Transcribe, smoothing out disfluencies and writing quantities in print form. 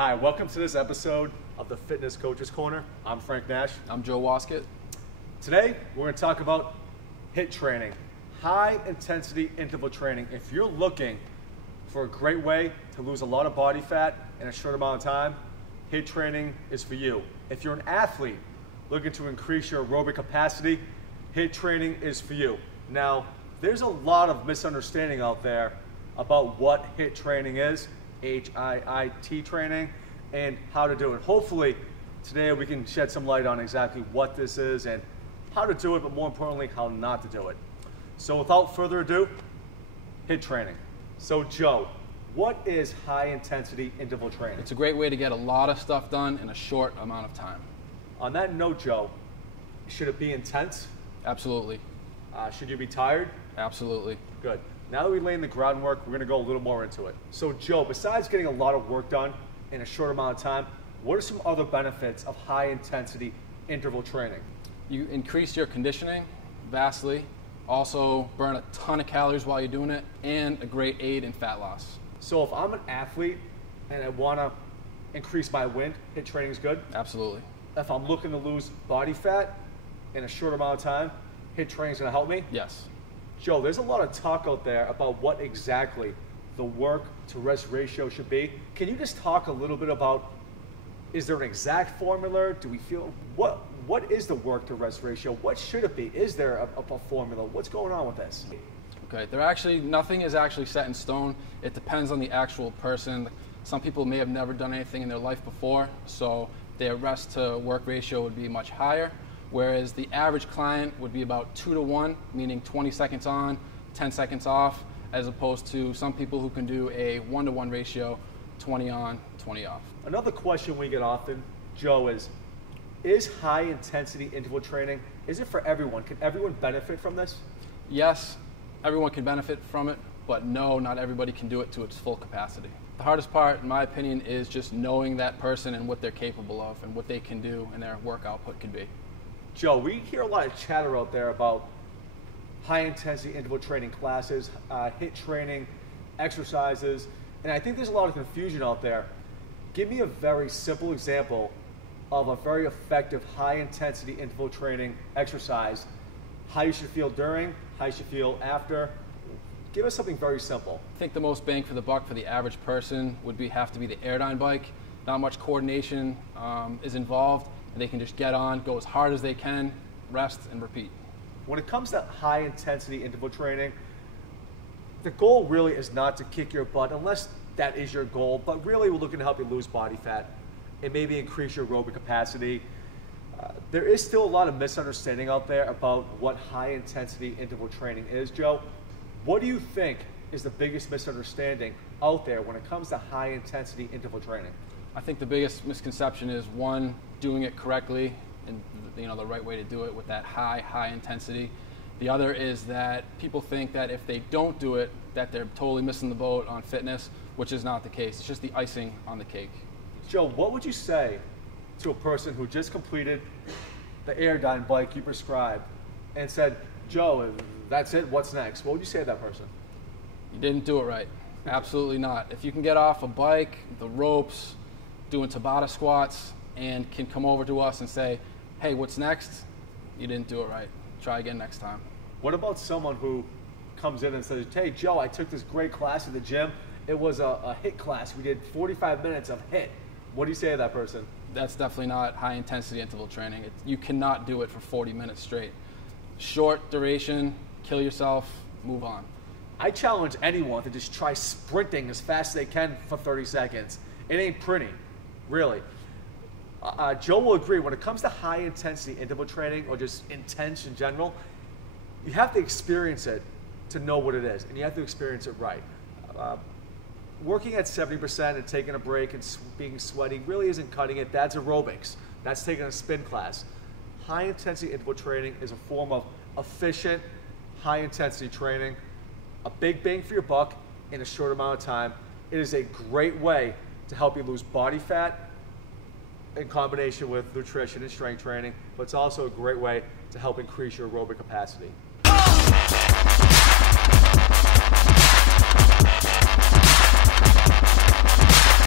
Hi, welcome to this episode of the Fitness Coaches Corner. I'm Frank Nash. I'm Joe Waskett. Today, we're going to talk about HIIT training, high intensity interval training. If you're looking for a great way to lose a lot of body fat in a short amount of time, HIIT training is for you. If you're an athlete looking to increase your aerobic capacity, HIIT training is for you. Now, there's a lot of misunderstanding out there about what HIIT training is, H-I-I-T training, and how to do it. Hopefully, today we can shed some light on exactly what this is and how to do it, but more importantly, how not to do it. So without further ado, HIIT training. So Joe, what is high intensity interval training? It's a great way to get a lot of stuff done in a short amount of time. On that note, Joe, should it be intense? Absolutely. Should you be tired? Absolutely. Good. Now that we laid the groundwork, we're going to go a little more into it. So Joe, besides getting a lot of work done in a short amount of time, what are some other benefits of high intensity interval training? You increase your conditioning vastly, also burn a ton of calories while you're doing it, and a great aid in fat loss. So if I'm an athlete and I want to increase my wind, HIIT training is good? Absolutely. If I'm looking to lose body fat in a short amount of time, HIIT training is going to help me? Yes. Joe, there's a lot of talk out there about what exactly the work to rest ratio should be. Can you just talk a little bit about, is there an exact formula? Do we feel, what is the work to rest ratio? What should it be? Is there a formula? What's going on with this? Okay, nothing is actually set in stone. It depends on the actual person. Some people may have never done anything in their life before, so their rest to work ratio would be much higher. Whereas the average client would be about 2 to 1, meaning 20 seconds on, 10 seconds off, as opposed to some people who can do a 1 to 1 ratio, 20 on, 20 off. Another question we get often, Joe, is high intensity interval training, is it for everyone? Can everyone benefit from this? Yes, everyone can benefit from it, but no, not everybody can do it to its full capacity. The hardest part, in my opinion, is just knowing that person and what they're capable of and what they can do and their work output could be. Joe, we hear a lot of chatter out there about high intensity interval training classes, HIIT training, exercises, and I think there's a lot of confusion out there. Give me a very simple example of a very effective high intensity interval training exercise, how you should feel during, how you should feel after. Give us something very simple. I think the most bang for the buck for the average person would have to be the Airdyne bike. Not much coordination is involved. And they can just get on, go as hard as they can, rest, and repeat. When it comes to high intensity interval training, the goal really is not to kick your butt, unless that is your goal, but really we're looking to help you lose body fat and maybe increase your aerobic capacity. There is still a lot of misunderstanding out there about what high intensity interval training is, Joe. What do you think is the biggest misunderstanding out there when it comes to high intensity interval training? I think the biggest misconception is, one, doing it correctly and the right way to do it with that high intensity. The other is that people think that if they don't do it, that they're totally missing the boat on fitness, which is not the case. It's just the icing on the cake. Joe, what would you say to a person who just completed the Airdyne bike you prescribed and said, Joe, that's it, what's next? What would you say to that person? You didn't do it right. Absolutely not. If you can get off a bike, the ropes, doing Tabata squats, and can come over to us and say, hey, what's next? You didn't do it right. Try again next time. What about someone who comes in and says, hey, Joe, I took this great class at the gym. It was a HIIT class. We did 45 minutes of HIIT. What do you say to that person? That's definitely not high intensity interval training. You cannot do it for 40 minutes straight. Short duration, kill yourself, move on. I challenge anyone to just try sprinting as fast as they can for 30 seconds. It ain't pretty. Really. Joe will agree, when it comes to high intensity interval training or just intense in general, you have to experience it to know what it is, and you have to experience it right. Working at 70% and taking a break and being sweaty really isn't cutting it. That's aerobics. That's taking a spin class. High intensity interval training is a form of efficient, high intensity training, a big bang for your buck in a short amount of time. It is a great way to help you lose body fat in combination with nutrition and strength training, but it's also a great way to help increase your aerobic capacity.